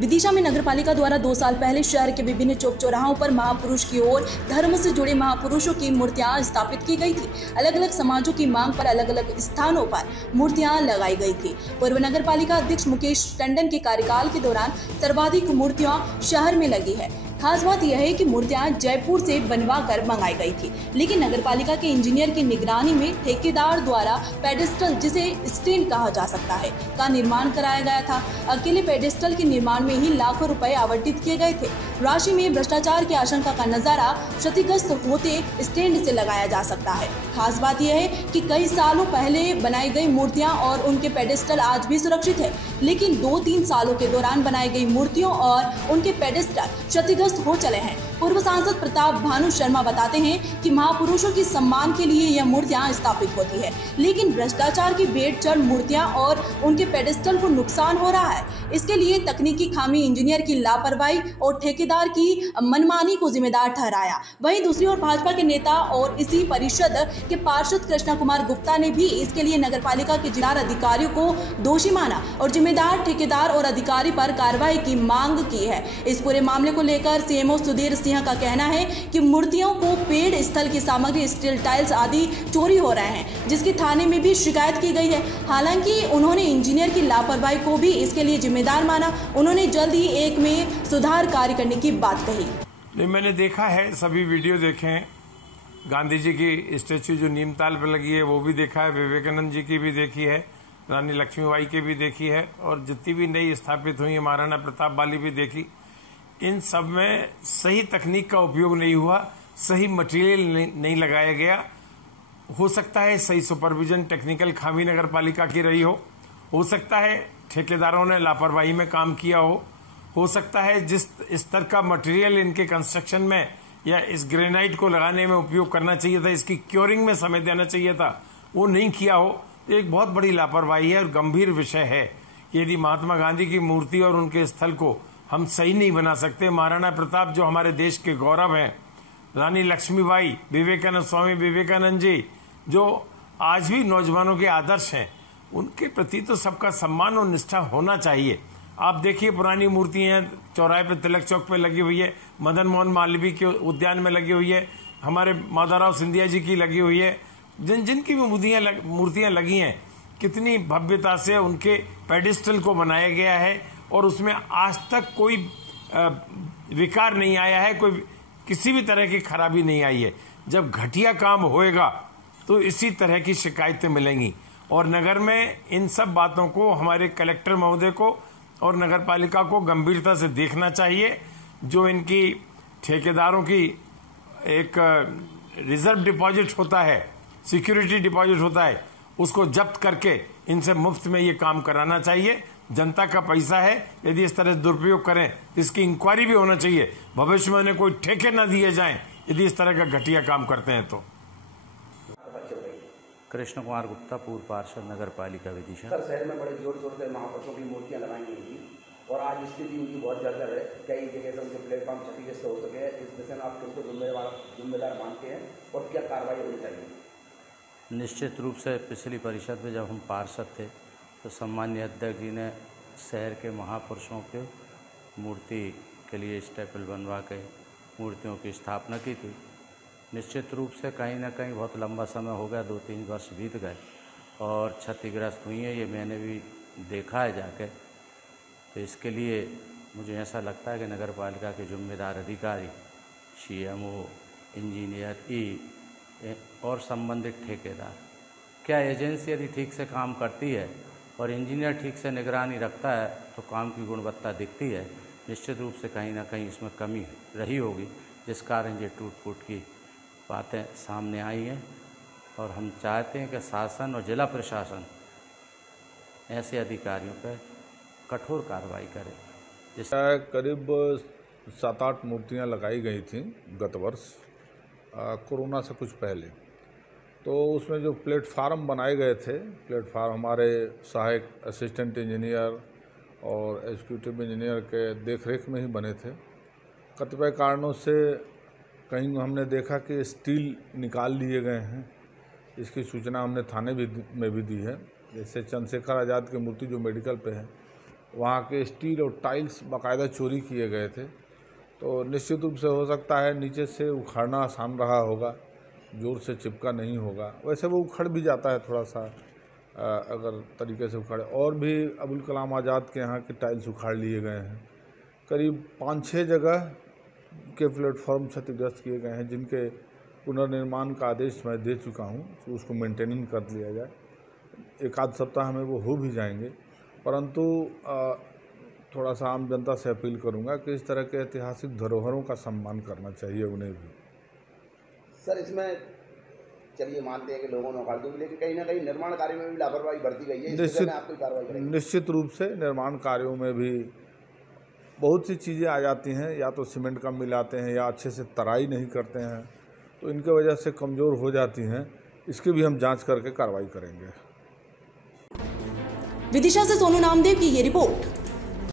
विदिशा में नगरपालिका द्वारा 2 साल पहले शहर के विभिन्न चौक चौराहों पर महापुरुष की ओर धर्म से जुड़े महापुरुषों की मूर्तियां स्थापित की गई थी। अलग अलग समाजों की मांग पर अलग अलग स्थानों पर मूर्तियां लगाई गई थी। पूर्व नगरपालिका अध्यक्ष मुकेश टंडन के कार्यकाल के दौरान सर्वाधिक मूर्तियां शहर में लगी है। खास बात यह है कि मूर्तियां जयपुर से बनवा कर मंगाई गई थी, लेकिन नगरपालिका के इंजीनियर की निगरानी में ठेकेदार द्वारा पेडेस्टल, जिसे स्टैंड कहा जा सकता है, का निर्माण कराया गया था। अकेले पेडेस्टल के निर्माण में ही लाखों रुपए आवंटित किए गए थे। राशि में भ्रष्टाचार की आशंका का नजारा क्षतिग्रस्त होते स्टैंड से लगाया जा सकता है। खास बात यह है कि कई सालों पहले बनाई गई मूर्तियां और उनके पेडेस्टल आज भी सुरक्षित है, लेकिन 2-3 सालों के दौरान बनाई गई मूर्तियों और उनके पेडेस्टल क्षतिग्रस्त हो चले हैं। पूर्व सांसद प्रताप भानु शर्मा बताते हैं कि महापुरुषों की सम्मान के लिए यह मूर्तियां स्थापित होती है, लेकिन भ्रष्टाचार की भेंट चढ़ मूर्तियां और उनके पेडेस्टल को नुकसान हो रहा है। इसके लिए तकनीकी खामी, इंजीनियर की लापरवाही और ठेकेदार की मनमानी को जिम्मेदार ठहराया। वहीं दूसरी ओर भाजपा के नेता और इसी परिषद के पार्षद कृष्णा कुमार गुप्ता ने भी इसके लिए नगरपालिका के जिला अधिकारियों को दोषी माना और जिम्मेदार ठेकेदार और अधिकारी पर कार्रवाई की मांग की है। इस पूरे मामले को लेकर सीएमओ सुधीर सिंह का कहना है कि मूर्तियों को पेड़ स्थल की सामग्री, स्टील टाइल्स आदि चोरी हो रहे हैं, जिसकी थाने में भी शिकायत की गई है। हालांकि उन्होंने इंजीनियर की लापरवाही को भी इसके लिए जिम्मेदार माना। उन्होंने जल्द ही एक में सुधार कार्य करने की बात कही। नहीं, मैंने देखा है, सभी वीडियो देखे हैं। गांधी जी की स्टेच्यू जो नीमताल पर लगी है वो भी देखा है, विवेकानंद जी की भी देखी है, रानी लक्ष्मीबाई की भी देखी है, और जितनी भी नई स्थापित हुई है महाराणा प्रताप वाली भी देखी। इन सब में सही तकनीक का उपयोग नहीं हुआ, सही मटेरियल नहीं लगाया गया। हो सकता है सही सुपरविजन, टेक्निकल खामी नगर पालिका की रही हो सकता है ठेकेदारों ने लापरवाही में काम किया हो सकता है जिस स्तर का मटेरियल इनके कंस्ट्रक्शन में या इस ग्रेनाइट को लगाने में उपयोग करना चाहिए था, इसकी क्योरिंग में समय देना चाहिए था, वो नहीं किया हो। तो एक बहुत बड़ी लापरवाही है और गंभीर विषय है। यदि महात्मा गांधी की मूर्ति और उनके स्थल को हम सही नहीं बना सकते, महाराणा प्रताप जो हमारे देश के गौरव हैं, रानी लक्ष्मीबाई, विवेकानंद, स्वामी विवेकानंद जी जो आज भी नौजवानों के आदर्श हैं, उनके प्रति तो सबका सम्मान और निष्ठा होना चाहिए। आप देखिए पुरानी मूर्तियां चौराहे पे, तिलक चौक पे लगी हुई है, मदन मोहन मालवीय के उद्यान में लगी हुई है, हमारे माधवराव सिंधिया जी की लगी हुई है, जिनकी भी मूर्तियां लगी हैं, कितनी भव्यता से उनके पेडिस्टल को बनाया गया है और उसमें आज तक कोई विकार नहीं आया है, कोई किसी भी तरह की खराबी नहीं आई है। जब घटिया काम होएगा तो इसी तरह की शिकायतें मिलेंगी और नगर में इन सब बातों को हमारे कलेक्टर महोदय को और नगर पालिका को गंभीरता से देखना चाहिए। जो इनकी ठेकेदारों की एक रिजर्व डिपॉजिट होता है, सिक्योरिटी डिपॉजिट होता है, उसको जब्त करके इनसे मुफ्त में ये काम कराना चाहिए। जनता का पैसा है, यदि इस तरह से दुरुपयोग करें इसकी इंक्वायरी भी होना चाहिए। भविष्य में उन्हें कोई ठेके न दिए जाएं यदि इस तरह का घटिया काम करते हैं तो। कृष्ण कुमार गुप्ता, पूर्व पार्षद नगर पालिका विदिशा। सर, शहर में बड़े जोर शोर से महापुरुषों की मूर्तियां लगाई गई थी और आज स्थिति उनकी बहुत जर्जर है। कई जगह से उनके प्लेटफॉर्म क्षतिग्रस्त हो सके, इस दिशा में आप किसको जिम्मेदार मानते हैं और क्या कार्रवाई होनी चाहिए? निश्चित रूप से पिछली परिषद में जब हम पार्षद थे तो सम्मान्य अध्यक्ष जी ने शहर के महापुरुषों के मूर्ति के लिए स्टेपल बनवा के मूर्तियों की स्थापना की थी। निश्चित रूप से कहीं ना कहीं बहुत लंबा समय हो गया, 2-3 वर्ष बीत गए और क्षतिग्रस्त हुई है, ये मैंने भी देखा है जाके। तो इसके लिए मुझे ऐसा लगता है कि नगर पालिका के जिम्मेदार अधिकारी, सीएमओ, इंजीनियर और संबंधित ठेकेदार, क्या एजेंसी यदि ठीक से काम करती है और इंजीनियर ठीक से निगरानी रखता है तो काम की गुणवत्ता दिखती है। निश्चित रूप से कहीं ना कहीं इसमें कमी रही होगी, जिस कारण ये टूट फूट की बातें सामने आई हैं और हम चाहते हैं कि शासन और जिला प्रशासन ऐसे अधिकारियों पर कठोर कार्रवाई करे। करीब 7-8 मूर्तियां लगाई गई थी गत वर्ष कोरोना से कुछ पहले। तो उसमें जो प्लेटफार्म बनाए गए थे, प्लेटफार्म हमारे सहायक असिस्टेंट इंजीनियर और एग्जीक्यूटिव इंजीनियर के देखरेख में ही बने थे। कतिपय कारणों से कहीं हमने देखा कि स्टील निकाल लिए गए हैं। इसकी सूचना हमने थाने में भी दी है। जैसे चंद्रशेखर आज़ाद की मूर्ति जो मेडिकल पे है, वहाँ के स्टील और टाइल्स बाकायदा चोरी किए गए थे। तो निश्चित रूप से हो सकता है नीचे से उखाड़ना आसान रहा होगा, जोर से चिपका नहीं होगा। वैसे वो उखड़ भी जाता है थोड़ा सा अगर तरीके से उखाड़े। और भी अबुल कलाम आज़ाद के यहाँ के टाइल्स उखाड़ लिए गए हैं। करीब 5-6 जगह के प्लेटफॉर्म क्षतिग्रस्त किए गए हैं, जिनके पुनर्निर्माण का आदेश मैं दे चुका हूँ तो उसको मेंटेनिंग कर लिया जाए। एक आध सप्ताह में वो हो भी जाएंगे, परंतु थोड़ा सा आम जनता से अपील करूंगा कि इस तरह के ऐतिहासिक धरोहरों का सम्मान करना चाहिए उन्हें भी। सर, इसमें चलिए मानते हैं कि लोगों ने उखाड़ दी, लेकिन कहीं ना कहीं निर्माण कार्य में भी लापरवाही बरती गई है। निश्चित रूप से निर्माण कार्यों में भी बहुत सी चीज़ें आ जाती हैं, या तो सीमेंट कम मिलाते हैं या अच्छे से तराई नहीं करते हैं, तो इनके वजह से कमज़ोर हो जाती हैं। इसकी भी हम जांच करके कार्रवाई करेंगे। विदिशा से सोनू नामदेव की ये रिपोर्ट।